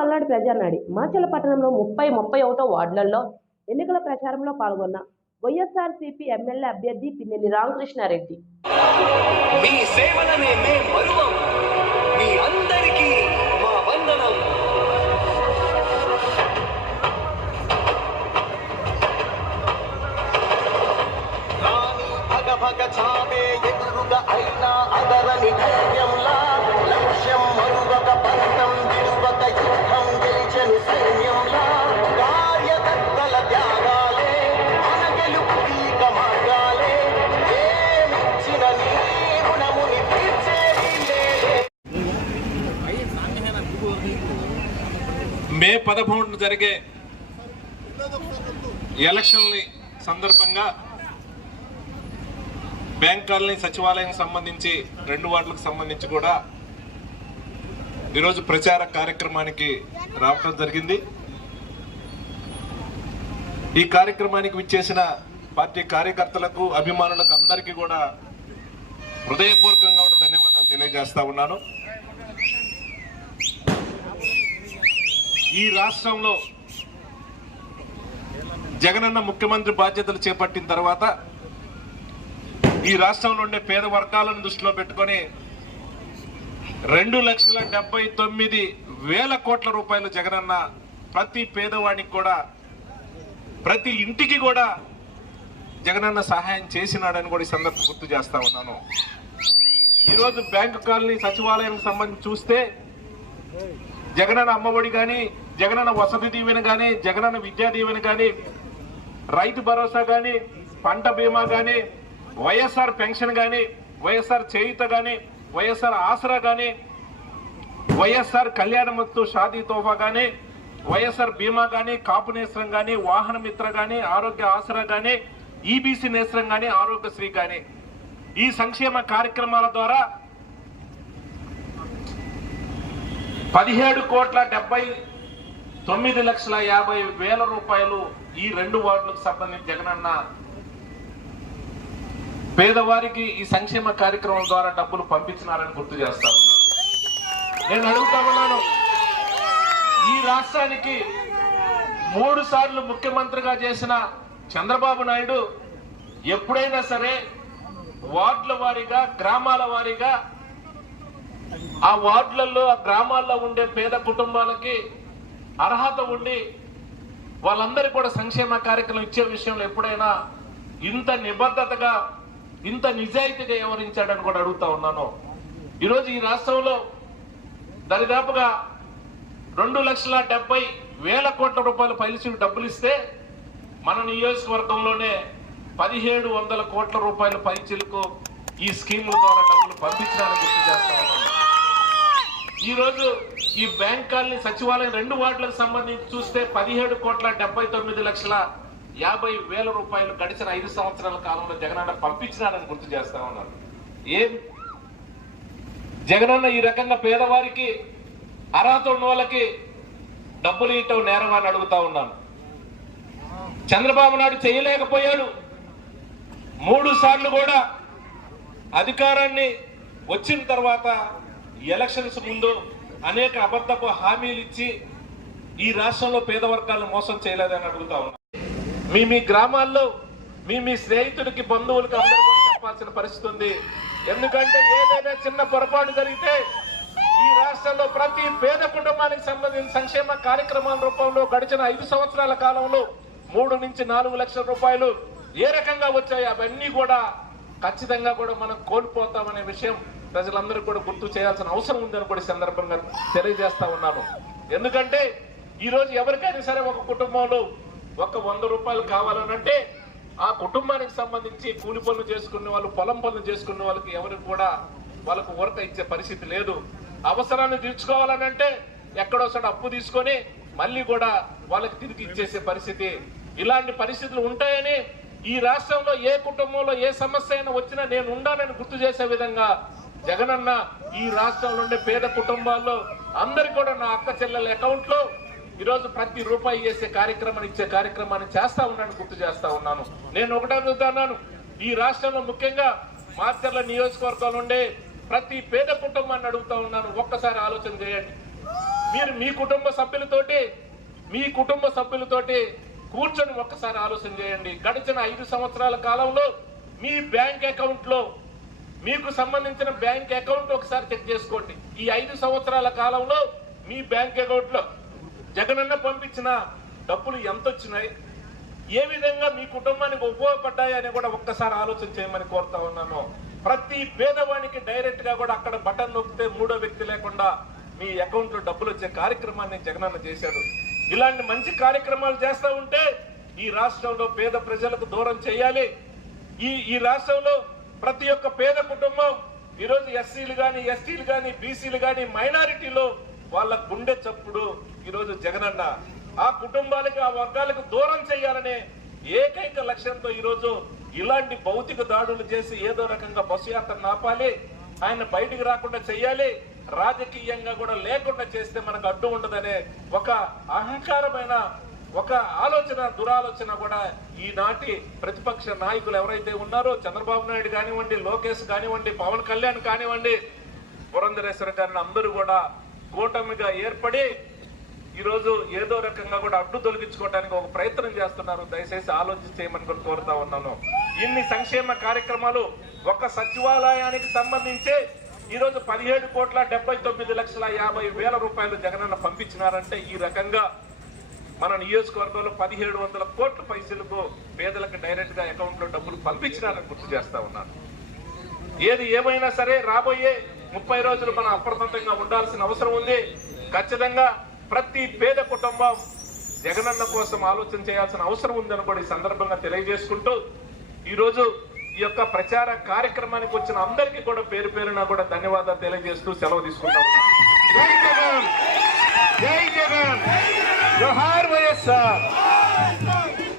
పల్నాడు ప్రజానాడి. మాచల పట్టణంలో ముప్పై ముప్పై ఒకటో వార్డులలో ఎన్నికల ప్రచారంలో పాల్గొన్న వైఎస్ఆర్సీపీ ఎమ్మెల్యే అభ్యర్థి పిన్నెల్లి రామకృష్ణారెడ్డి. మే పదమూడున జరిగే ఎలక్షన్ని సందర్భంగా బ్యాంక్ కాలనీ సచివాలయం సంబంధించి రెండు వార్డులకు సంబంధించి కూడా ఈరోజు ప్రచార కార్యక్రమానికి రావడం జరిగింది. ఈ కార్యక్రమానికి విచ్చేసిన పార్టీ కార్యకర్తలకు అభిమానులకు అందరికీ కూడా హృదయపూర్వకంగా కూడా ధన్యవాదాలు తెలియజేస్తా ఉన్నాను. ఈ రాష్ట్రంలో జగనన్న ముఖ్యమంత్రి బాధ్యతలు చేపట్టిన తర్వాత ఈ రాష్ట్రంలో ఉండే పేద వర్గాలను దృష్టిలో పెట్టుకొని రెండు లక్షల డెబ్బై తొమ్మిది వేల కోట్ల రూపాయలు జగనన్న ప్రతి పేదవాడికి కూడా ప్రతి ఇంటికి కూడా జగనన్న సహాయం చేసినాడని కూడా ఈ సందర్భం గుర్తు చేస్తా ఉన్నాను. ఈరోజు బ్యాంకు కాలనీ సచివాలయం సంబంధించి చూస్తే జగనన్న అమ్మఒడి కానీ జగనన్న వసతి దీవెన కానీ జగనన్న విద్యా దీవెన కానీ రైతు భరోసా కానీ పంట బీమా కానీ వైఎస్ఆర్ పెన్షన్ కానీ వైఎస్ఆర్ చేయుత కానీ వైఎస్ఆర్ ఆసరా కానీ వైఎస్ఆర్ కళ్యాణమత్తు షాదీ తోఫా కానీ వైఎస్ఆర్ బీమా కానీ కాపు నేస్త్రం కానీ వాహన మిత్ర కానీ ఆరోగ్య ఆసరా కానీ ఈబీసీ నేస్త్రం కానీ ఆరోగ్యశ్రీ కానీ ఈ సంక్షేమ కార్యక్రమాల ద్వారా పదిహేడు కోట్ల డెబ్బై తొమ్మిది లక్షల యాభై వేల రూపాయలు ఈ రెండు వార్డులకు సంబంధించి జగనన్న పేదవారికి ఈ సంక్షేమ కార్యక్రమం ద్వారా డబ్బులు పంపించినారని గుర్తు చేస్తా నేను అడుగుతా ఉన్నాను. ఈ రాష్ట్రానికి మూడు సార్లు ముఖ్యమంత్రిగా చేసిన చంద్రబాబు నాయుడు ఎప్పుడైనా సరే వార్డుల వారీగా గ్రామాల వారీగా ఆ వార్డులలో ఆ గ్రామాల్లో ఉండే పేద కుటుంబాలకి అర్హత ఉండి వాళ్ళందరికీ కూడా సంక్షేమ కార్యక్రమం ఇచ్చే విషయంలో ఎప్పుడైనా ఇంత నిబద్ధతగా ఇంత నిజాయితీగా వ్యవహరించాడని కూడా అడుగుతా ఉన్నాను. ఈరోజు ఈ రాష్ట్రంలో దరిదాపుగా రెండు లక్షల డెబ్బై వేల కోట్ల రూపాయలు పైలిసి డబ్బులు ఇస్తే మన నియోజకవర్గంలోనే పదిహేడు వందల కోట్ల రూపాయల పైచిలకు ఈ స్కీముల ద్వారా డబ్బులు పంపించాలని గుర్తు చేస్తా ఉన్నాను. ఈరోజు ఈ బ్యాంక్ కాలనీ సచివాలయం రెండు వార్డులకు సంబంధించి చూస్తే పదిహేడు కోట్ల డెబ్బై తొమ్మిది లక్షల యాభై వేల రూపాయలు గడిచిన ఐదు సంవత్సరాల కాలంలో జగనన్న పంపించినారని గుర్తు చేస్తా ఉన్నారు. ఏం? జగనన్న ఈ రకంగా పేదవారికి అర్హత ఉన్న వాళ్ళకి డబ్బులు ఇవ్వటం నేరం అని అడుగుతా ఉన్నాను. చంద్రబాబు నాయుడు చేయలేకపోయాడు. మూడు సార్లు కూడా అధికారాన్ని వచ్చిన తర్వాత ఎలక్షన్స్ ముందు అనేక అబద్ధపు హామీలు ఇచ్చి ఈ రాష్ట్రంలో పేద వర్గాలను మోసం చేయలేదని అడుగుతా ఉన్నా. మీ మీ గ్రామాల్లో మీ మీ స్నేహితుడికి బంధువులకి అందరూ చెప్పాల్సిన పరిస్థితి ఉంది. ఎందుకంటే ఏదైనా చిన్న పొరపాటు జరిగితే ఈ రాష్ట్రంలో ప్రతి పేద కుటుంబానికి సంబంధించిన సంక్షేమ కార్యక్రమాల రూపంలో గడిచిన ఐదు సంవత్సరాల కాలంలో మూడు నుంచి నాలుగు లక్షల రూపాయలు ఏ రకంగా వచ్చాయి అవన్నీ కూడా ఖచ్చితంగా కూడా మనం కోల్పోతామనే విషయం ప్రజలందరూ కూడా గుర్తు చేయాల్సిన అవసరం ఉందని కూడా సందర్భంగా తెలియజేస్తా ఉన్నాను. ఎందుకంటే ఈరోజు ఎవరికైనా సరే ఒక కుటుంబంలో ఒక వంద రూపాయలు కావాలనంటే ఆ కుటుంబానికి సంబంధించి కూలి పనులు చేసుకునే వాళ్ళు పొలం పనులు చేసుకునే వాళ్ళకి ఎవరికి కూడా వాళ్ళకు ఉరత ఇచ్చే పరిస్థితి లేదు. అవసరాన్ని తీర్చుకోవాలనంటే ఎక్కడోసారి అప్పు తీసుకొని మళ్ళీ కూడా వాళ్ళకి తిరిగి ఇచ్చేసే పరిస్థితి. ఇలాంటి పరిస్థితులు ఉంటాయని ఈ రాష్ట్రంలో ఏ కుటుంబంలో ఏ సమస్య అయినా వచ్చినా నేను ఉండాలని గుర్తు చేసే విధంగా జగనన్న ఈ రాష్ట్రంలో ఉండే పేద కుటుంబాల్లో అందరికి కూడా నా అక్క చెల్లెల అకౌంట్లో ఈరోజు ప్రతి రూపాయి వేసే కార్యక్రమాన్ని ఇచ్చే కార్యక్రమాన్ని చేస్తా ఉన్నాను గుర్తు చేస్తా ఉన్నాను. నేను ఒకటే అడుగుతున్నాను ఈ రాష్ట్రంలో ముఖ్యంగా మార్చర్ల నియోజకవర్గంలో ఉండే ప్రతి పేద కుటుంబాన్ని అడుగుతా ఉన్నాను ఒక్కసారి ఆలోచన చేయండి. మీరు మీ కుటుంబ సభ్యులతోటి మీ కుటుంబ సభ్యులతోటి కూర్చొని ఒక్కసారి ఆలోచన చేయండి. గడిచిన ఐదు సంవత్సరాల కాలంలో మీ బ్యాంక్ అకౌంట్లో మీకు సంబంధించిన బ్యాంక్ అకౌంట్ ఒకసారి చెక్ చేసుకోండి. ఈ ఐదు సంవత్సరాల కాలంలో మీ బ్యాంక్ అకౌంట్లో జగనన్న పంపించిన డబ్బులు ఎంత వచ్చినాయి ఏ విధంగా మీ కుటుంబానికి ఉపయోగపడ్డాయి అని కూడా ఒక్కసారి ఆలోచన చేయమని కోరుతా ఉన్నాను ప్రతి పేదవానికి డైరెక్ట్గా కూడా అక్కడ బటన్ నొక్కితే మూడో వ్యక్తి లేకుండా మీ అకౌంట్లో డబ్బులు వచ్చే కార్యక్రమాన్ని జగనన్న చేశాడు. ఇలాంటి మంచి కార్యక్రమాలు చేస్తూ ఉంటే ఈ రాష్ట్రంలో పేద ప్రజలకు దూరం చేయాలి. ఈ ఈ రాష్ట్రంలో ప్రతి ఒక్క పేద కుటుంబం ఈరోజు ఎస్సీలు కానీ ఎస్టీలు కానీ బీసీలు కానీ మైనారిటీలో వాళ్ళ గుండె చప్పుడు ఈరోజు జగనన్న. ఆ కుటుంబాలకి ఆ వర్గాలకు దూరం చేయాలనే ఏకైక లక్ష్యంతో ఈరోజు ఇలాంటి భౌతిక దాడులు చేసి ఏదో రకంగా బస్సు యాత్ర ఆపాలి ఆయన బయటికి రాకుండా చేయాలి రాజకీయంగా కూడా లేకుండా చేస్తే మనకు అడ్డు ఉండదనే ఒక అహంకారమైన ఒక ఆలోచన దురాలోచన కూడా ఈనాటి ప్రతిపక్ష నాయకులు ఎవరైతే ఉన్నారో చంద్రబాబు నాయుడు కానివ్వండి లోకేష్ కానివ్వండి పవన్ కళ్యాణ్ కానివ్వండి పురంధరేశ్వర గారిని అందరూ కూడా కూటమిగా ఏర్పడి ఈరోజు ఏదో రకంగా కూడా అడ్డు తొలగించుకోవడానికి ఒక ప్రయత్నం చేస్తున్నారు. దయచేసి ఆలోచన చేయమని కూడా కోరుతా ఉన్నాను. ఇన్ని సంక్షేమ కార్యక్రమాలు ఒక సచివాలయానికి సంబంధించి ఈరోజు పదిహేడు కోట్ల డెబ్బై తొమ్మిది లక్షల యాభై వేల రూపాయలు జగనన్న పంపించినారంటే ఈ రకంగా మన నియోజకవర్గంలో పదిహేడు వందల కోట్ల పైసలకు పేదలకు డైరెక్ట్గా అకౌంట్లో డబ్బులు పంపించినారని గుర్తు చేస్తా ఉన్నాను. ఏది ఏమైనా సరే రాబోయే ముప్పై రోజులు మనం అప్రమత్తంగా ఉండాల్సిన అవసరం ఉంది. ఖచ్చితంగా ప్రతి పేద కుటుంబం జగనన్న కోసం ఆలోచన చేయాల్సిన అవసరం ఉందని కూడా ఈ సందర్భంగా తెలియజేసుకుంటూ ఈరోజు ఈ యొక్క ప్రచార కార్యక్రమానికి వచ్చిన అందరికీ కూడా పేరు పేరున కూడా ధన్యవాదాలు తెలియజేస్తూ సెలవు తీసుకుంటాం ఉన్నాను జై